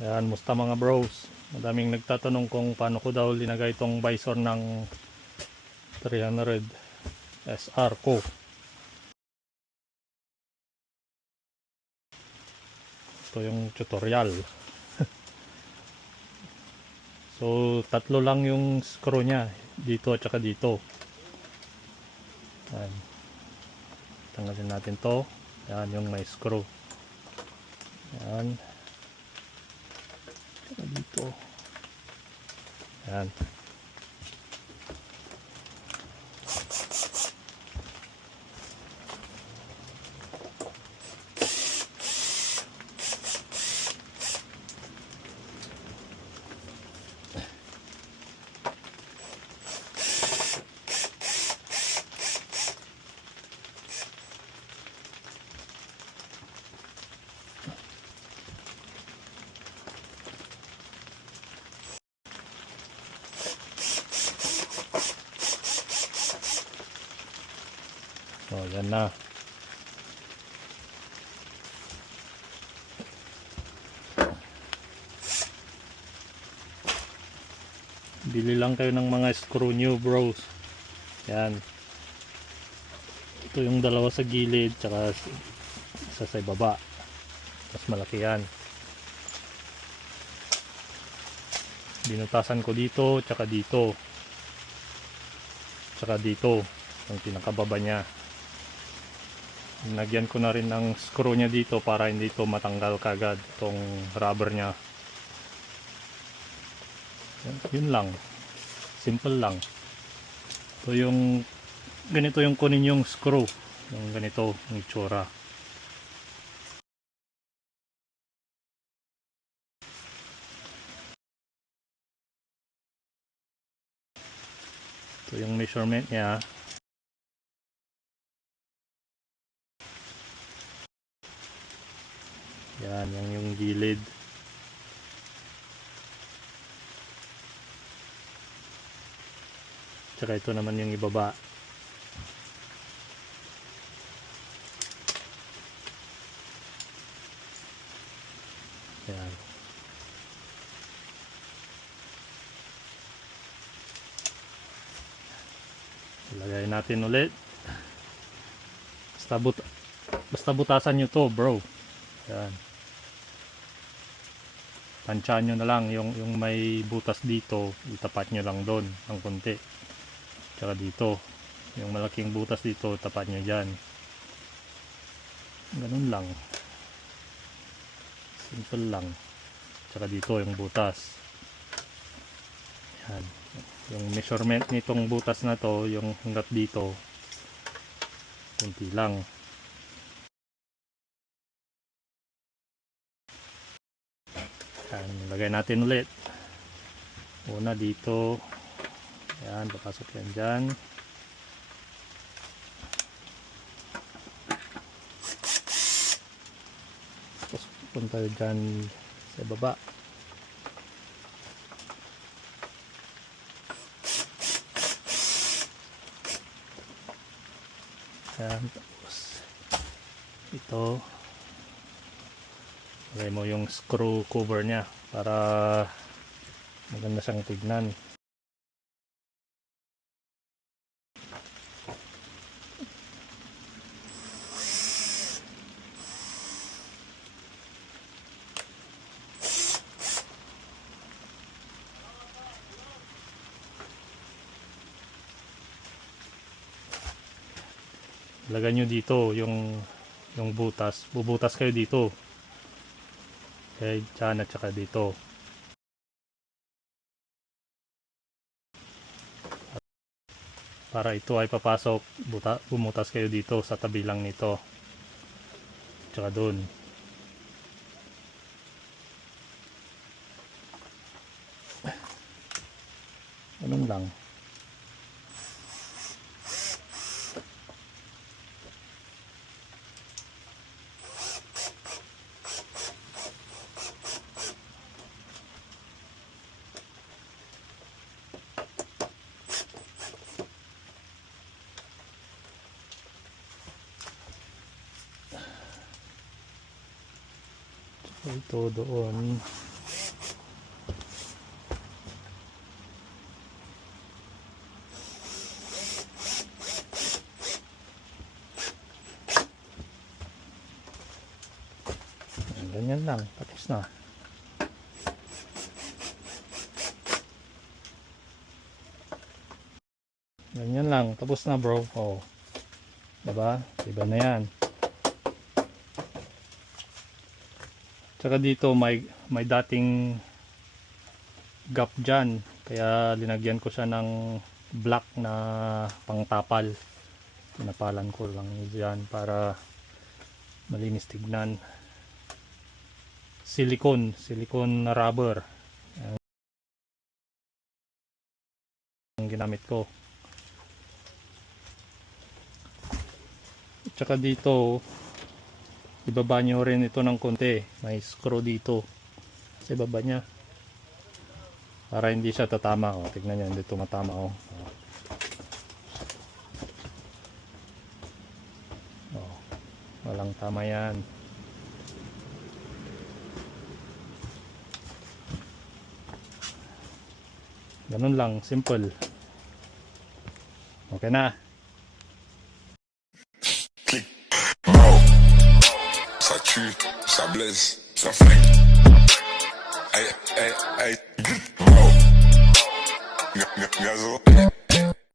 Ayan, musta mga bros. Madaming nagtatanong kung paano ko daw linagay itong visor ng 300 SR ko. Ito yung tutorial. So tatlo lang yung screw nya, dito at saka dito. Ayan. Tanggalin natin to. Ayan yung may screw. Ayan. Saka dito. Ayan. So yan na. Bili lang kayo ng mga screw new bros. Yan. Ito yung dalawa sa gilid, tsaka isa sa baba. Mas malaki yan. Binutasan ko dito, tsaka dito. Tsaka dito, yung pinakababa niya. Nagyan ko na rin ng screw niya dito para hindi ito matanggal kagad itong rubber niya. Yun lang, simple lang. Ito yung ganito yung kunin yung screw, yung ganito yung itsura. Ito yung measurement niya. Yan, yung gilid. Tsaka ito naman yung ibaba. Yan. Ilagay natin ulit. Basta butasan nyo to bro. Yan. Tansyahan nyo na lang yung may butas dito, itapat nyo lang doon ng konti. Tsaka dito, yung malaking butas dito, tapat nyo dyan. Ganun lang. Simple lang. Tsaka dito yung butas. Yan. Yung measurement nitong butas na to, yung hanggat dito, kunti lang. Yan, lagay natin ulit. Una dito. Yan, papasok yan dyan. Tapos punta dyan sa baba. Yan, tapos ito. Lagay mo yung screw cover nya para maganda siyang tignan. Lagay nyo dito yung butas. Bubutas kayo dito. Okay, dyan at saka dito. Para ito ay papasok, bumutas kayo dito sa tabi lang nito. Tsaka dun. Ganun lang. Ito doon. Ganyan lang, tapos na. Ganyan lang, tapos na bro. Oh. Diba? Diba na yan. Tsaka dito may dating gap dyan. Kaya linagyan ko siya ng black na pangtapal. Pinapalan ko lang dyan para malinis tignan. Silicone na rubber. Ang ginamit ko. Tsaka dito ibaba nyo rin ito ng konti, may screw dito sa ibaba nya para hindi siya tatama. O, tignan nyo, hindi tumatama. O, walang tama yan. Ganun lang, simple. Okay na. Ça tue, ça blesse, ça flingue. Aïe, aïe, aïe. Gazo.